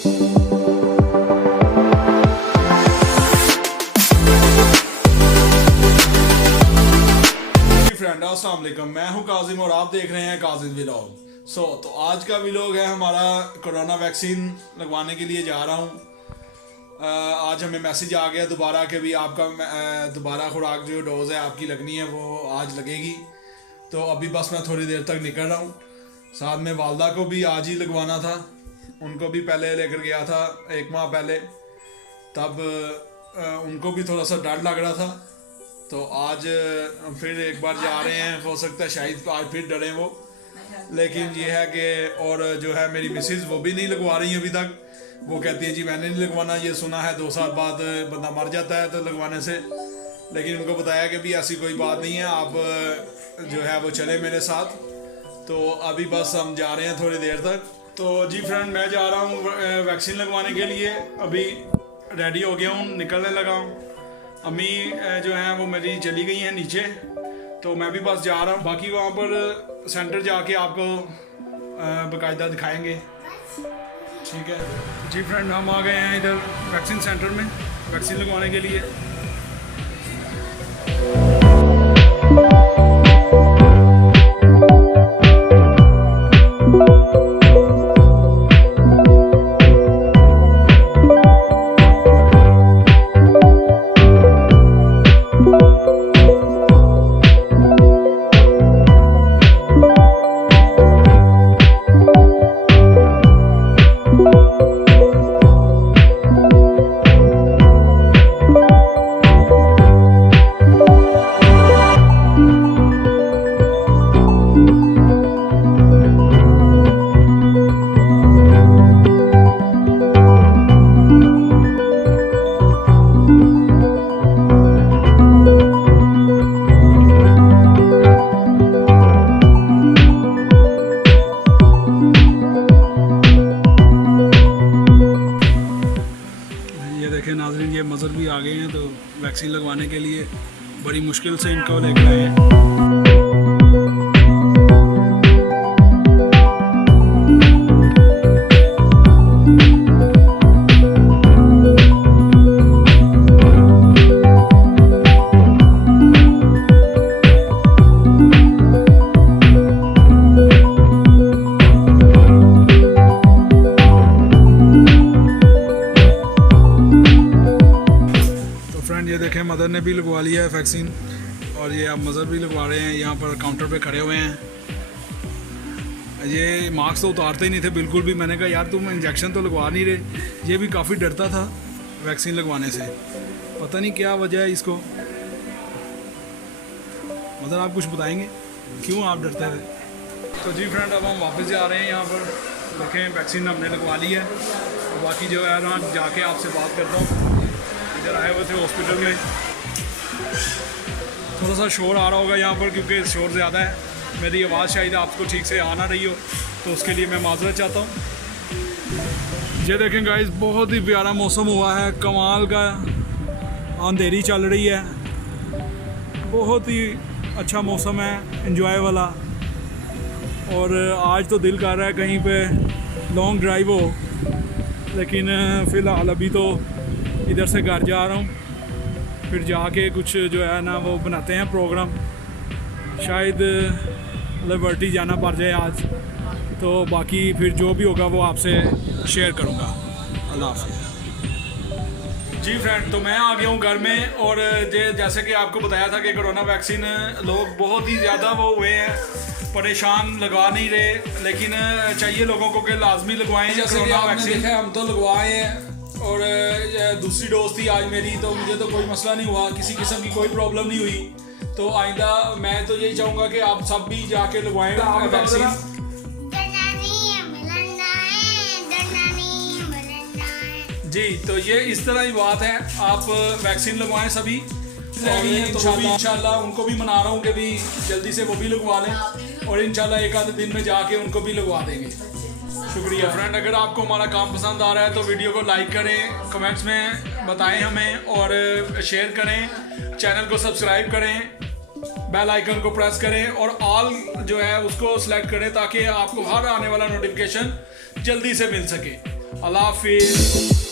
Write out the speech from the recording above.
Friend अस्सलाम वालेकुम, मैं हूं काजिम और आप देख रहे हैं काजिम व्लॉग। तो आज का व्लॉग है हमारा कोरोना वैक्सीन लगवाने के लिए जा रहा हूं। आज हमें मैसेज आ गया दोबारा कि भी आपका दोबारा खुराक जो डोज़ है आपकी लगनी है वो आज लगेगी। तो अभी बस मैं थोड़ी देर तक निकल रहा हूँ। साथ में वालदा को भी आज ही लगवाना था, उनको भी पहले लेकर गया था 1 माह पहले, तब उनको भी थोड़ा सा डर लग रहा था। तो आज फिर एक बार जा रहे हैं, हो सकता है शायद आज फिर डरें वो, लेकिन ये है कि और जो है मेरी मिसेज़ वो भी नहीं लगवा रही अभी तक। वो कहती है जी मैंने नहीं लगवाना, ये सुना है 2 साल बाद बंदा मर जाता है तो लगवाने से, लेकिन उनको बताया कि भी ऐसी कोई बात नहीं है, आप जो है वो चले मेरे साथ। तो अभी बस हम जा रहे हैं थोड़ी देर तक। तो जी फ्रेंड, मैं जा रहा हूँ वैक्सीन लगवाने के लिए, अभी रेडी हो गया हूँ, निकलने लगा हूँ। अम्मी जो हैं वो मेरी चली गई हैं नीचे, तो मैं भी बस जा रहा हूँ। बाकी वहाँ पर सेंटर जाके आपको बाकायदा दिखाएंगे, ठीक है जी फ्रेंड। हम आ गए हैं इधर वैक्सीन सेंटर में वैक्सीन लगवाने के लिए। नाज़रीन, ये मज़र भी आ गए हैं तो वैक्सीन लगवाने के लिए बड़ी मुश्किल से इनको लेकर आए हैं। ये देखें, मदर ने भी लगवा लिया है वैक्सीन और ये अब मज़र भी लगवा रहे हैं, यहाँ पर काउंटर पे खड़े हुए हैं। ये मास्क तो उतारते ही नहीं थे बिल्कुल भी। मैंने कहा यार तुम इंजेक्शन तो लगवा नहीं रहे। ये भी काफ़ी डरता था वैक्सीन लगवाने से, पता नहीं क्या वजह है इसको। मदर आप कुछ बताएंगे क्यों आप डरते थे? तो जी फ्रेंड, अब हम वापस जा रहे हैं। यहाँ पर देखें वैक्सीन हमने लगवा ली है, बाकी जो है ना जाके आपसे बात करता हूँ। इधर आए हुए थे हॉस्पिटल में, थोड़ा सा शोर आ रहा होगा यहाँ पर क्योंकि शोर ज़्यादा है। मेरी आवाज़ शायद आपको ठीक से आ ना रही हो, तो उसके लिए मैं माजरत चाहता हूँ। ये देखें गाइस, बहुत ही प्यारा मौसम हुआ है, कमाल का। अंधेरी चल रही है, बहुत ही अच्छा मौसम है, एंजॉय वाला। और आज तो दिल कर रहा है कहीं पे लॉन्ग ड्राइव हो, लेकिन फ़िलहाल अभी तो इधर से घर जा रहा हूँ। फिर जाके कुछ जो है ना वो बनाते हैं प्रोग्राम, शायद लिबर्टी जाना पड़ जाए आज। तो बाकी फिर जो भी होगा वो आपसे शेयर करूँगा। अल्लाह हाफ़िज़। जी फ्रेंड, तो मैं आ गया हूँ घर में, और जैसे कि आपको बताया था कि कोरोना वैक्सीन लोग बहुत ही ज़्यादा वो हुए हैं, परेशान, लगा नहीं रहे, लेकिन चाहिए लोगों को कि लाजमी लगवाएं। जैसे कि आपने देखा हम तो लगवाए हैं, और दूसरी डोज थी आज मेरी, तो मुझे तो कोई मसला नहीं हुआ, किसी किस्म की कोई प्रॉब्लम नहीं हुई। तो आइंदा मैं तो यही चाहूँगा कि आप सब भी जाके लगवाएं वैक्सीन। जी, तो ये इस तरह ही बात है, आप वैक्सीन लगवाएं सभी। इंशाल्लाह उनको भी मना रहा हूँ कि भी जल्दी से वो भी लगवा लें, और इंशाल्लाह एक आधे दिन में जाके उनको भी लगवा देंगे। शुक्रिया फ्रेंड। अगर आपको हमारा काम पसंद आ रहा है तो वीडियो को लाइक करें, कमेंट्स में बताएं हमें, और शेयर करें, चैनल को सब्सक्राइब करें, बेल आइकन को प्रेस करें, और ऑल जो है उसको सिलेक्ट करें ताकि आपको हर आने वाला नोटिफिकेशन जल्दी से मिल सके। अल्लाह हाफिज़।